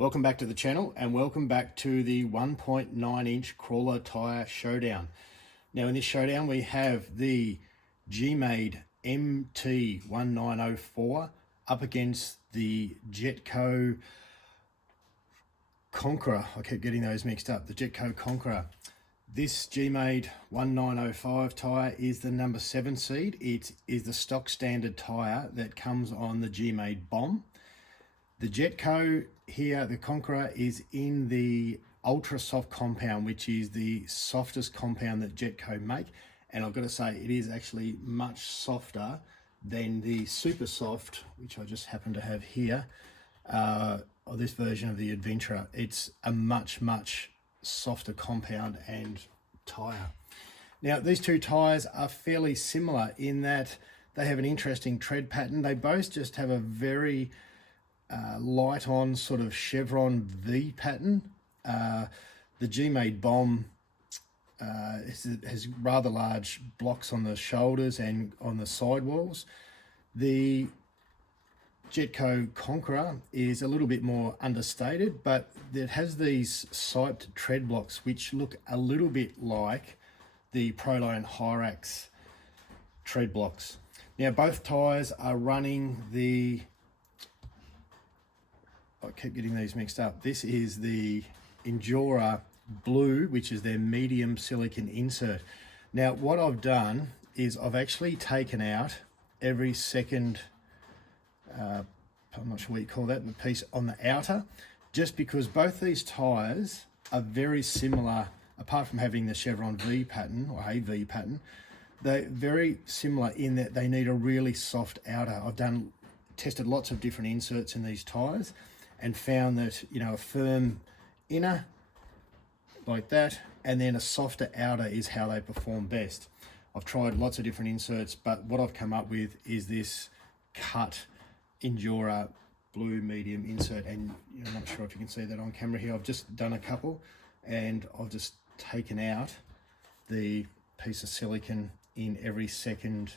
Welcome back to the channel and welcome back to the 1.9 inch crawler tyre showdown. Now in this showdown we have the Gmade MT-1904 up against the Jetko Conqueror. I keep getting those mixed up. The Jetko Conqueror. This Gmade 1905 tyre is the number 7 seed. It is the stock standard tyre that comes on the Gmade Bom. The Jetko here, the Conqueror, is in the ultra soft compound, which is the softest compound that Jetko make. And I've got to say, it is actually much softer than the super soft, which I just happen to have here, or this version of the Adventurer. It's a much softer compound and tyre. Now, these two tyres are fairly similar in that they have an interesting tread pattern. They both just have a very light on sort of chevron V pattern. The Gmade Bom has rather large blocks on the shoulders and on the sidewalls. The Jetko Conqueror is a little bit more understated, but it has these siped tread blocks which look a little bit like the Proline Hyrax tread blocks. Now both tyres are running the, I keep getting these mixed up. This is the Endura Blue, which is their medium silicon insert. Now, what I've done is I've actually taken out every second, I'm not sure what you call that, the piece on the outer, just because both these tyres are very similar, apart from having the chevron V pattern, or a V pattern, they're very similar in that they need a really soft outer. I've tested lots of different inserts in these tyres, and found that, you know, a firm inner like that and then a softer outer is how they perform best. I've tried lots of different inserts, but what I've come up with is this cut Endura Blue medium insert, and I'm not sure if you can see that on camera here. I've just done a couple and I've just taken out the piece of silicon in every second,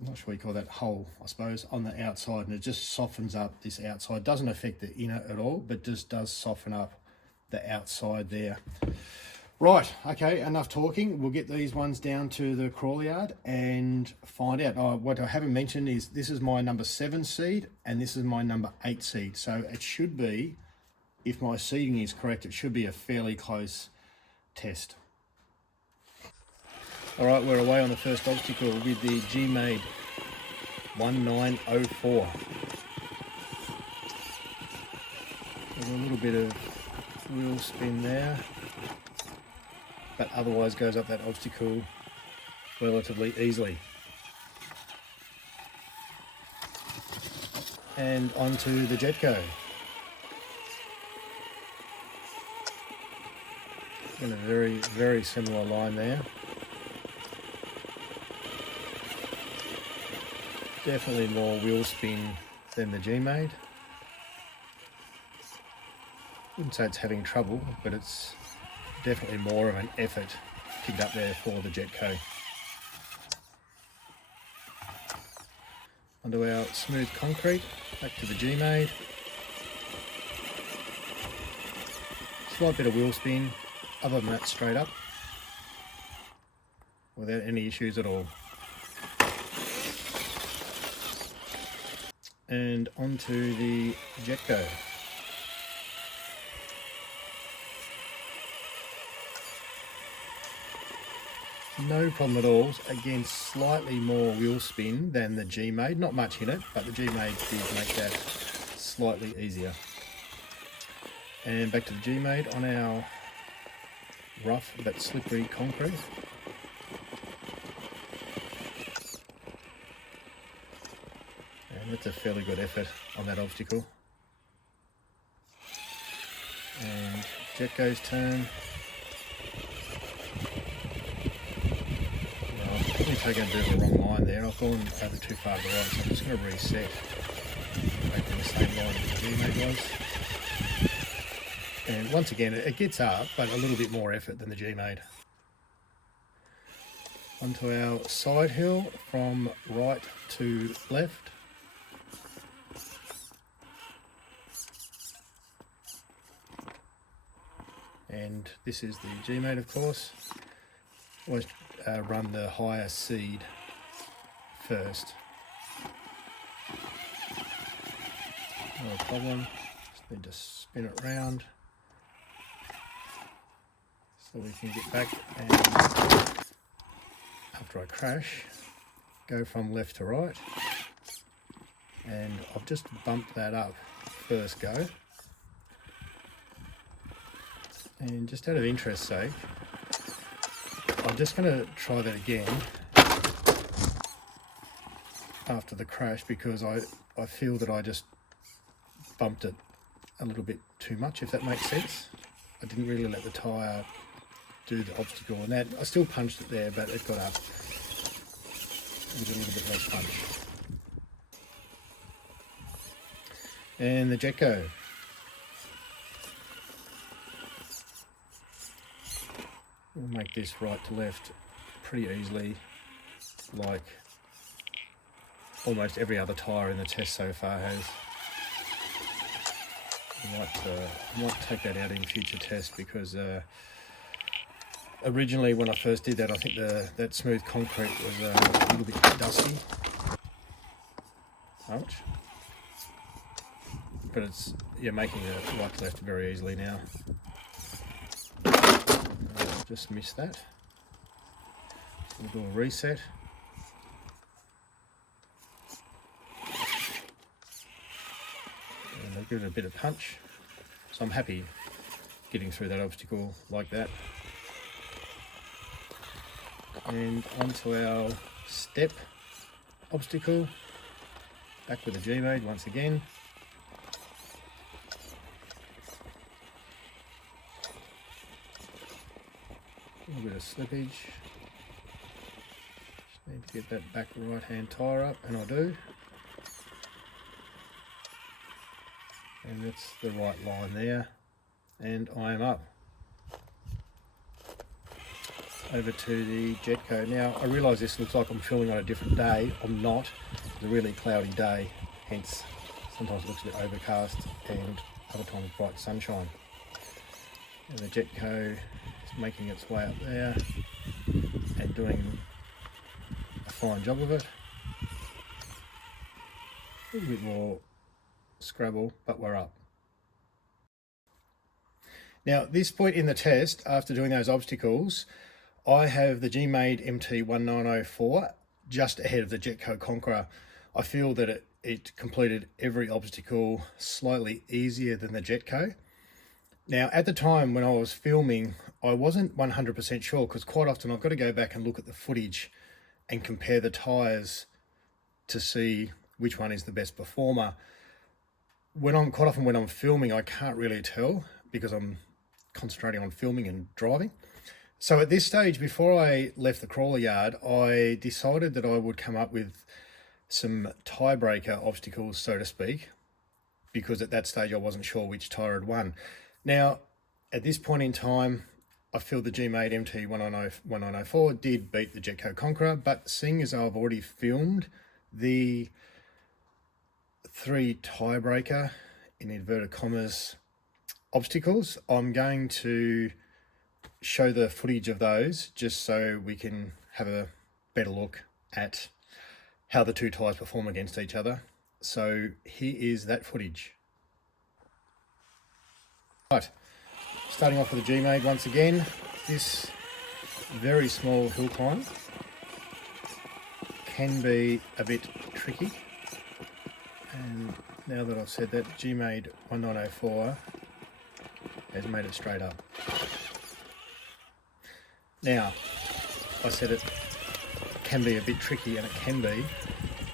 I'm not sure what you call that, hole, I suppose, on the outside, and it just softens up this outside. Doesn't affect the inner at all, but just does soften up the outside there. Right, okay, enough talking. We'll get these ones down to the crawl yard and find out. What I haven't mentioned is this is my number 7 seed and this is my number 8 seed. So it should be, if my seeding is correct, it should be a fairly close test. All right, we're away on the first obstacle with the Gmade 1904. There's a little bit of wheel spin there, but otherwise goes up that obstacle relatively easily. And onto the Jetko. In a very similar line there. Definitely more wheel spin than the Gmade. Wouldn't say it's having trouble, but it's definitely more of an effort picked up there for the Jetko. Onto our smooth concrete, back to the Gmade. Slight bit of wheel spin, other than that straight up, without any issues at all. And onto the Jetko. No problem at all. Again, slightly more wheel spin than the Gmade. Not much in it, but the Gmade did make that slightly easier. And back to the Gmade on our rough but slippery concrete. That's a fairly good effort on that obstacle. And Jetko's turn. Well, I've probably taken a bit of a wrong line there. I've gone over too far to the right, so I'm just going to reset. Back on the same line that the Gmade was. And once again, it gets up, but a little bit more effort than the Gmade. Onto our side hill from right to left. And this is the Gmade, of course. Always run the higher seed first. No problem. Just need to spin it round so we can get back, and after I crash, go from left to right. And I've just bumped that up first go. And just out of interest's sake, I'm just going to try that again after the crash, because I feel that I just bumped it a little bit too much, if that makes sense. I didn't really let the tyre do the obstacle, and that I still punched it there, but it got up with a little bit less punch. And the Jetko. We'll make this right to left pretty easily, like almost every other tyre in the test so far has. I might take that out in future tests, because originally when I first did that, I think that smooth concrete was a little bit dusty. Ouch. But it's, you're making it right to left very easily now. Just missed that. We'll do a reset. And I'll give it a bit of punch. So I'm happy getting through that obstacle like that. And onto our step obstacle. Back with the Gmade once again. A little bit of slippage. Just need to get that back right hand tyre up, and I do. And that's the right line there, and I am up. Over to the Jetko. Now I realise this looks like I'm filming on a different day. I'm not. It's a really cloudy day, hence sometimes it looks a bit overcast, and other times bright sunshine. And the Jetko is making its way up there and doing a fine job of it. A little bit more scrabble, but we're up. Now at this point in the test, after doing those obstacles, I have the Gmade MT-1904 just ahead of the Jetko Conqueror. I feel that it completed every obstacle slightly easier than the Jetko. Now at the time when I was filming, I wasn't 100% sure, because quite often I've got to go back and look at the footage and compare the tyres to see which one is the best performer. Quite often when I'm filming, I can't really tell, because I'm concentrating on filming and driving. So at this stage, before I left the crawler yard, I decided that I would come up with some tiebreaker obstacles, so to speak, because at that stage I wasn't sure which tyre had won. Now, at this point in time, I feel the Gmade MT-1904 did beat the Jetko Conqueror, but seeing as I've already filmed the 3 tiebreaker, in inverted commas, obstacles, I'm going to show the footage of those just so we can have a better look at how the 2 tyres perform against each other. So here is that footage. Right, starting off with the Gmade once again. This very small hill climb can be a bit tricky, and now that I've said that, Gmade 1904 has made it straight up. Now, I said it can be a bit tricky, and it can be.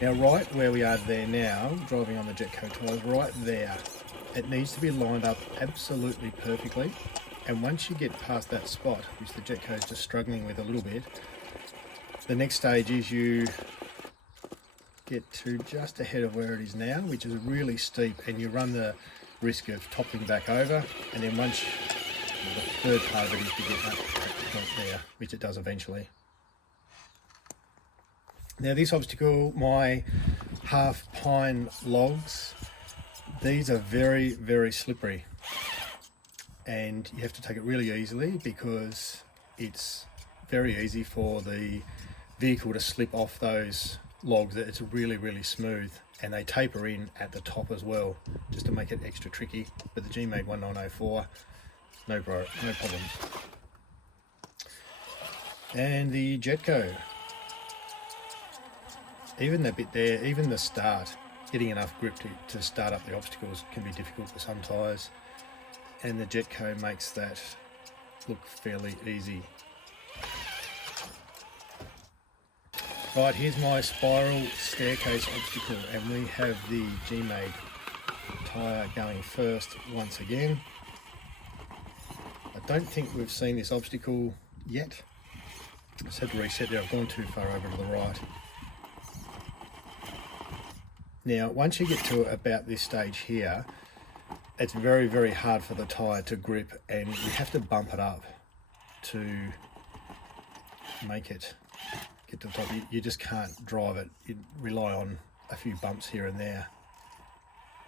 Now, right where we are there now, driving on the Jetko tyres, right there, it needs to be lined up absolutely perfectly. And once you get past that spot, which the Jetko is just struggling with a little bit, the next stage is you get to just ahead of where it is now, which is really steep, and you run the risk of toppling back over. And then once, the third part of it is to get that point there, which it does eventually. Now this obstacle, my half pine logs, these are very, very slippery. and you have to take it really easily because it's very easy for the vehicle to slip off those logs. It's really smooth, and they taper in at the top as well just to make it extra tricky. But the Gmade 1904, no problems. And the Jetko, even the bit there, even the start, getting enough grip to start up the obstacles can be difficult for some tyres, and the Jetko makes that look fairly easy. Right, here's my spiral staircase obstacle, and we have the Gmade tyre going first once again. I don't think we've seen this obstacle yet. I just had to reset there, I've gone too far over to the right. Now, once you get to about this stage here, it's very hard for the tyre to grip, and you have to bump it up to make it get to the top. You just can't drive it. You rely on a few bumps here and there,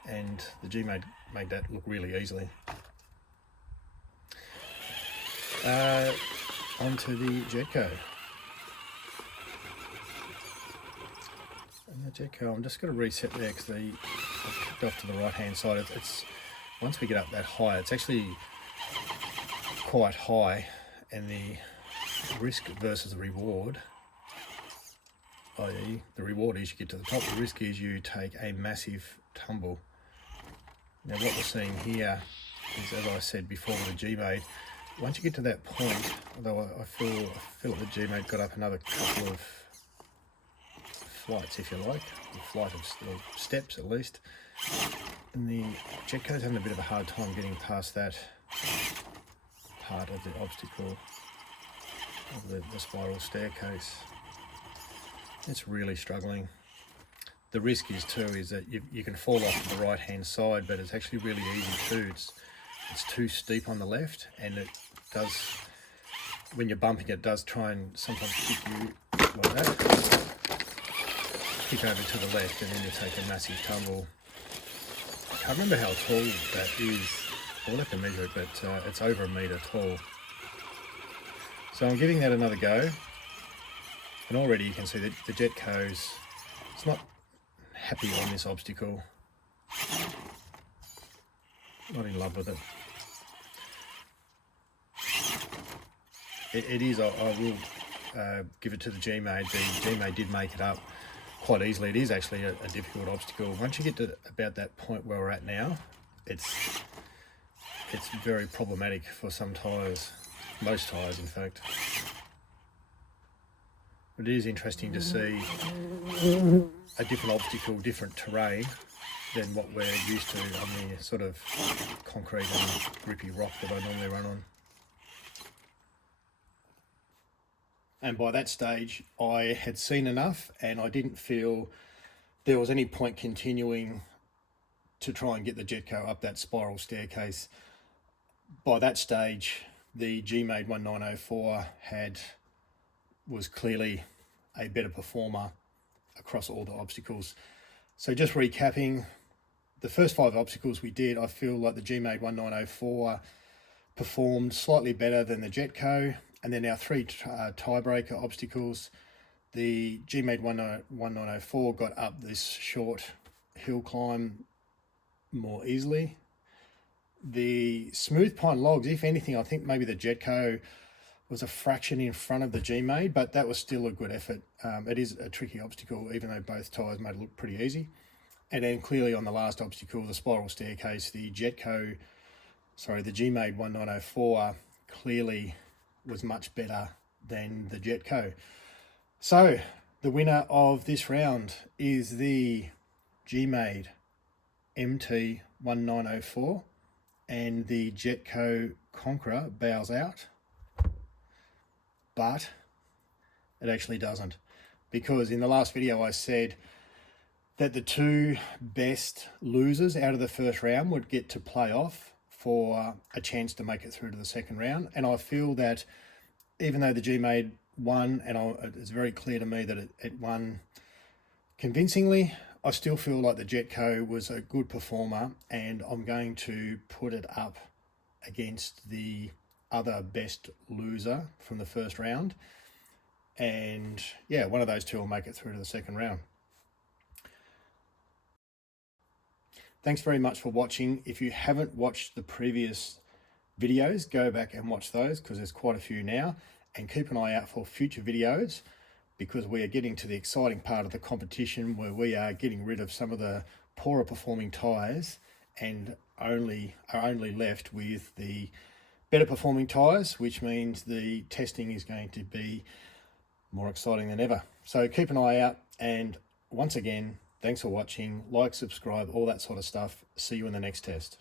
and the Gmade made that look really easily. Onto the Jetko. And the Jetko, I'm just going to reset there because I've kicked off to the right hand side. It's once we get up that high, it's actually quite high, and the risk versus the reward, i.e. the reward is you get to the top, the risk is you take a massive tumble. Now what we're seeing here is, as I said before with the Gmade, once you get to that point, although I feel like the Gmade got up another couple of flights, if you like, a flight of steps at least, and the Jetko's having a bit of a hard time getting past that part of the obstacle of the spiral staircase. It's really struggling. The risk is that you can fall off to the right hand side, but it's actually really easy too. It's too steep on the left, and it does, when you're bumping, it does try and sometimes kick you like that, kick over to the left, and then you take a massive tumble. I can't remember how tall that is. I'll have to measure it, but it's over a metre tall. So I'm giving that another go, and already you can see that the Jetko's, it's not happy on this obstacle. Not in love with it. It is, I will give it to the Gmade. The Gmade did make it up quite easily. It is actually a difficult obstacle. Once you get to about that point where we're at now, it's very problematic for some tyres, most tyres in fact. But it is interesting to see a different obstacle, different terrain than what we're used to on the sort of concrete and grippy rock that I normally run on. And by that stage, I had seen enough, and I didn't feel there was any point continuing to try and get the Jetko up that spiral staircase. By that stage, the Gmade 1904 was clearly a better performer across all the obstacles. So just recapping, the first 5 obstacles we did, I feel like the Gmade 1904 performed slightly better than the Jetko. And then our 3 tiebreaker obstacles, the Gmade 1904 got up this short hill climb more easily. The smooth pine logs, if anything, I think maybe the Jetko was a fraction in front of the Gmade, but that was still a good effort. It is a tricky obstacle, even though both tyres made it look pretty easy. And then clearly on the last obstacle, the spiral staircase, the Gmade 1904 clearly was much better than the Jetko. So the winner of this round is the Gmade MT-1904, and the Jetko Conqueror bows out. But it actually doesn't, because in the last video I said that the 2 best losers out of the first round would get to play off for a chance to make it through to the second round. And I feel that even though the Gmade won, and it's very clear to me that it won convincingly, I still feel like the Jetko was a good performer, and I'm going to put it up against the other best loser from the first round. And yeah, one of those two will make it through to the second round. Thanks very much for watching. If you haven't watched the previous videos, go back and watch those, because there's quite a few now, and keep an eye out for future videos, because we are getting to the exciting part of the competition where we are getting rid of some of the poorer performing tyres and are only left with the better performing tyres, which means the testing is going to be more exciting than ever. So keep an eye out, and once again, thanks for watching. Like, subscribe, all that sort of stuff. See you in the next test.